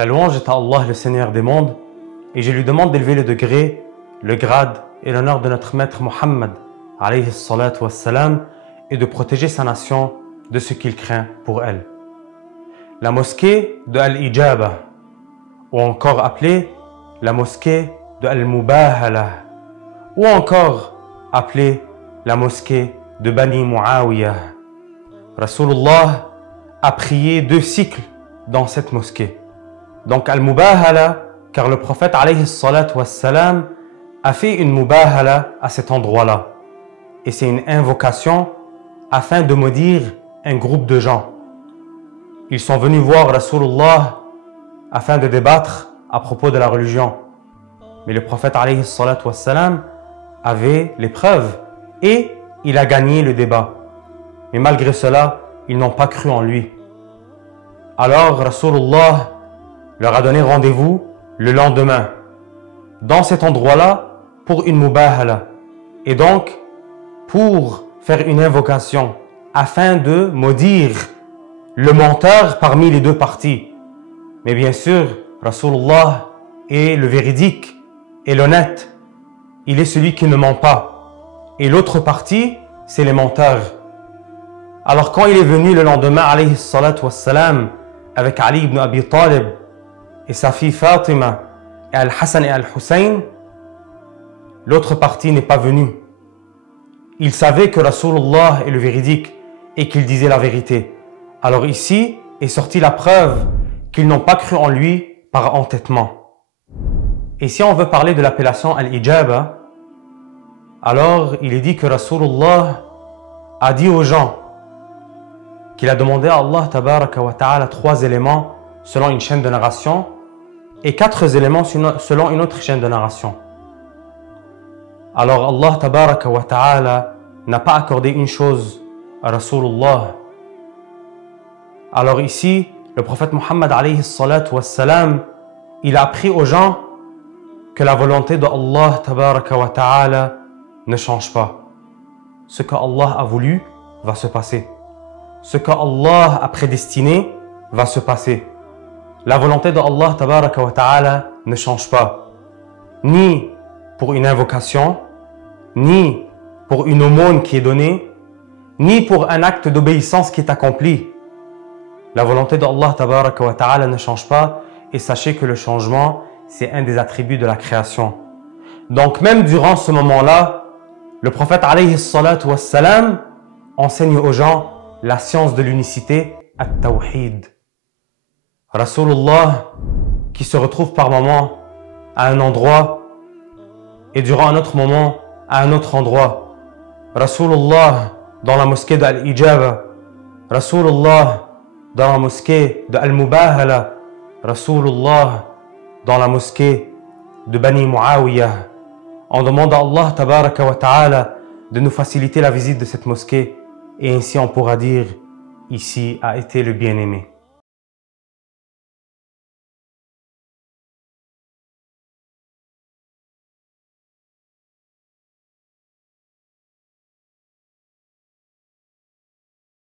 La louange est à Allah, le Seigneur des mondes, et je lui demande d'élever le degré, le grade et l'honneur de notre maître Muhammad, alayhi salatu wassalam, et de protéger sa nation de ce qu'il craint pour elle. La mosquée de Al-Ijaba, ou encore appelée la mosquée de Al-Mubahala, ou encore appelée la mosquée de Bani Muawiyah. Rasulullah a prié 2 cycles dans cette mosquée. Donc Al-Mubahala, car le prophète alayhi salatu wassalam a fait une mubahala à cet endroit-là. Et c'est une invocation afin de maudire un groupe de gens. Ils sont venus voir Rasulullah afin de débattre à propos de la religion. Mais le prophète alayhi salatu wassalam avait les preuves et il a gagné le débat. Mais malgré cela, ils n'ont pas cru en lui. Alors Rasulullah leur a donné rendez-vous le lendemain, dans cet endroit-là, pour une mubahala. Et donc, pour faire une invocation, afin de maudire le menteur parmi les 2 parties. Mais bien sûr, Rasulullah est le véridique et l'honnête. Il est celui qui ne ment pas. Et l'autre partie, c'est les menteurs. Alors quand il est venu le lendemain, alayhi salatu wassalam, avec Ali ibn Abi Talib, et sa fille Fatima, et Al-Hassan et Al-Hussein, l'autre partie n'est pas venue. Il savait que Rasulullah est le véridique et qu'il disait la vérité. Alors ici est sortie la preuve qu'ils n'ont pas cru en lui par entêtement. Et si on veut parler de l'appellation Al-Ijaba, alors il est dit que Rasulullah a dit aux gens qu'il a demandé à Allah tabaraka wa ta'ala 3 éléments selon une chaîne de narration et 4 éléments selon une autre chaîne de narration. Alors Allah tabaraka wa ta'ala n'a pas accordé une chose à Rasulullah. Alors ici, le prophète Muhammad alayhi salatu wassalam, il a appris aux gens que la volonté de Allah tabaraka wa ta'ala ne change pas. Ce que Allah a voulu va se passer. Ce que Allah a prédestiné va se passer. La volonté de Allah tabaraka wa ta'ala ne change pas. Ni pour une invocation, ni pour une aumône qui est donnée, ni pour un acte d'obéissance qui est accompli. La volonté de Allah tabaraka wa ta'ala ne change pas, et sachez que le changement, c'est un des attributs de la création. Donc même durant ce moment-là, le prophète alayhi salatu wassalam enseigne aux gens la science de l'unicité, at-tawhid. Rasulullah, qui se retrouve par moment à un endroit et durant un autre moment à un autre endroit. Rasulullah dans la mosquée de Al-Ijaba, Rasulullah dans la mosquée de Al-Mubahala, Rasulullah dans la mosquée de Bani Muawiyah. On demande à Allah tabaraka wa ta'ala de nous faciliter la visite de cette mosquée et ainsi on pourra dire, ici a été le bien-aimé.